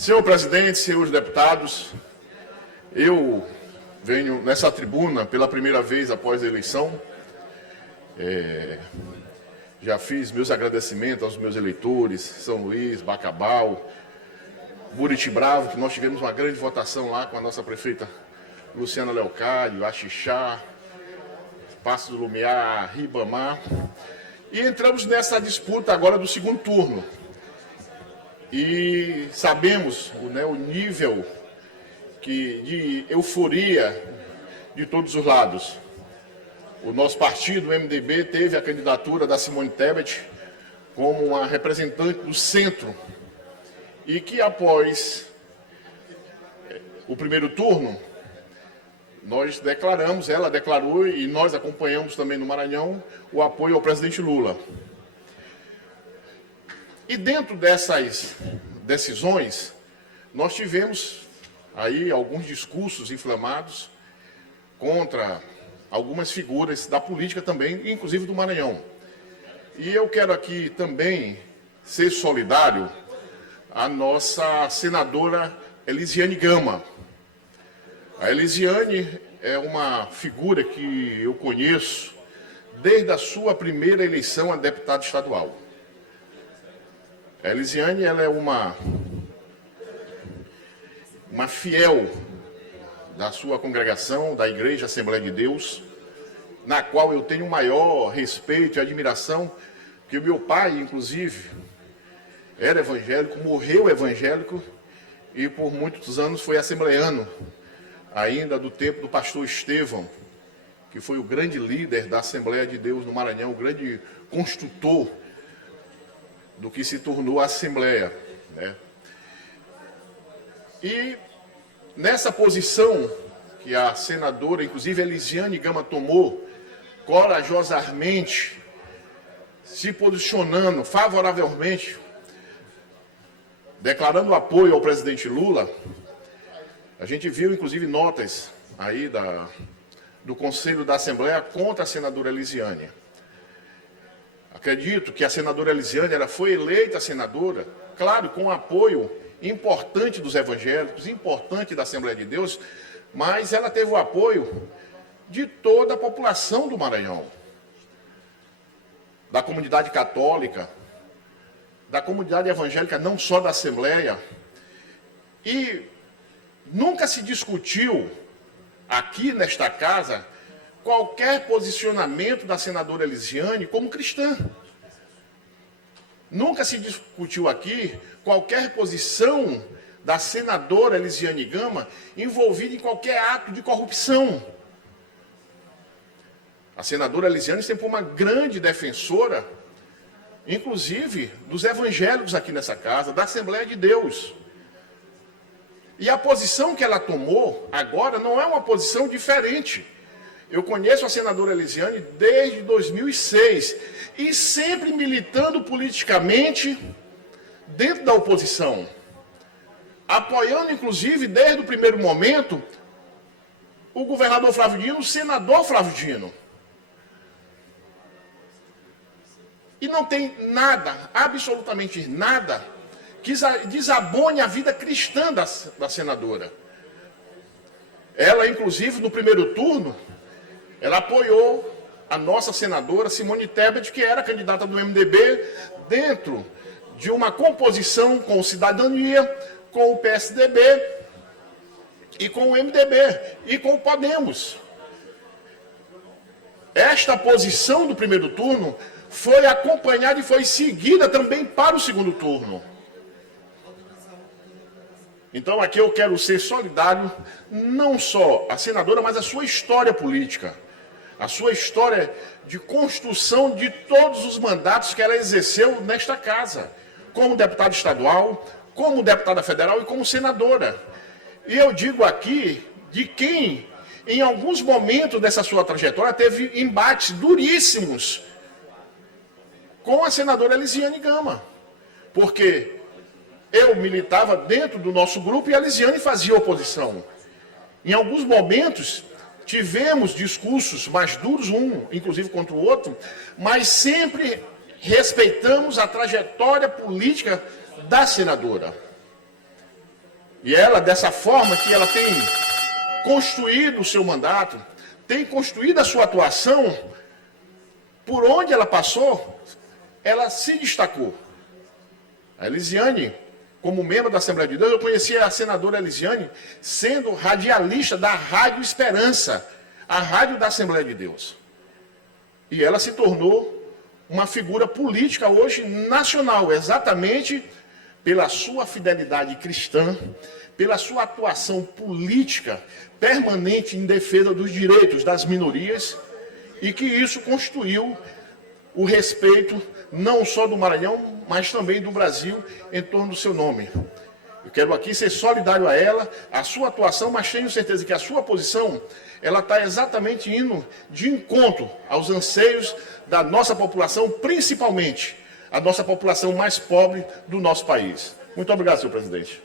Senhor presidente, senhores deputados, eu venho nessa tribuna pela primeira vez após a eleição. Já fiz meus agradecimentos aos meus eleitores, São Luís, Bacabal, Buriti Bravo, que nós tivemos uma grande votação lá com a nossa prefeita Luciana Leocádio, Axixá, Passo do Lumiar, Ribamar. E entramos nessa disputa agora do segundo turno. E sabemos o nível de euforia de todos os lados. O nosso partido, o MDB, teve a candidatura da Simone Tebet como uma representante do centro e que após o primeiro turno, nós declaramos, ela declarou e nós acompanhamos também no Maranhão o apoio ao presidente Lula. E dentro dessas decisões, nós tivemos aí alguns discursos inflamados contra algumas figuras da política também, inclusive do Maranhão. E eu quero aqui também ser solidário à nossa senadora Elisiane Gama. A Elisiane é uma figura que eu conheço desde a sua primeira eleição a deputada estadual. A Elisiane, ela é uma fiel da sua congregação, da Igreja Assembleia de Deus, na qual eu tenho o maior respeito e admiração, porque o meu pai, inclusive, era evangélico, morreu evangélico e por muitos anos foi assembleiano, ainda do tempo do pastor Estevão, que foi o grande líder da Assembleia de Deus no Maranhão, o grande construtor do que se tornou a Assembleia, né? E nessa posição que a senadora, inclusive Elisiane Gama, tomou, corajosamente, se posicionando favoravelmente, declarando apoio ao presidente Lula, a gente viu, inclusive, notas aí do Conselho da Assembleia contra a senadora Elisiane. Acredito que a senadora Elisiane ela foi eleita senadora, claro, com o apoio importante dos evangélicos, importante da Assembleia de Deus, mas ela teve o apoio de toda a população do Maranhão, da comunidade católica, da comunidade evangélica, não só da Assembleia. E nunca se discutiu aqui nesta casa qualquer posicionamento da senadora Elisiane como cristã. Nunca se discutiu aqui qualquer posição da senadora Elisiane Gama envolvida em qualquer ato de corrupção. A senadora Elisiane sempre foi uma grande defensora, inclusive dos evangélicos aqui nessa casa, da Assembleia de Deus. E a posição que ela tomou agora não é uma posição diferente. Eu conheço a senadora Elisiane desde 2006 e sempre militando politicamente dentro da oposição, apoiando, inclusive, desde o primeiro momento, o governador Flávio Dino, o senador Flávio Dino. E não tem nada, absolutamente nada, que desabone a vida cristã da senadora. Ela, inclusive, no primeiro turno, ela apoiou a nossa senadora Simone Tebet, que era candidata do MDB, dentro de uma composição com o Cidadania, com o PSDB, e com o MDB, e com o Podemos. Esta posição do primeiro turno foi acompanhada e foi seguida também para o segundo turno. Então aqui eu quero ser solidário, não só à senadora, mas à sua história política, a sua história de construção de todos os mandatos que ela exerceu nesta casa, como deputada estadual, como deputada federal e como senadora. E eu digo aqui de quem, em alguns momentos dessa sua trajetória, teve embates duríssimos com a senadora Elisiane Gama, porque eu militava dentro do nosso grupo e a Elisiane fazia oposição. Em alguns momentos, tivemos discursos mais duros, um inclusive contra o outro, mas sempre respeitamos a trajetória política da senadora. E ela, dessa forma que ela tem construído o seu mandato, tem construído a sua atuação, por onde ela passou, ela se destacou. A Elisiane, como membro da Assembleia de Deus, eu conheci a senadora Elisiane sendo radialista da Rádio Esperança, a rádio da Assembleia de Deus. E ela se tornou uma figura política hoje nacional, exatamente pela sua fidelidade cristã, pela sua atuação política permanente em defesa dos direitos das minorias, e que isso constituiu o respeito não só do Maranhão, mas também do Brasil em torno do seu nome. Eu quero aqui ser solidário a ela, a sua atuação, mas tenho certeza que a sua posição, ela está exatamente indo de encontro aos anseios da nossa população, principalmente a nossa população mais pobre do nosso país. Muito obrigado, senhor presidente.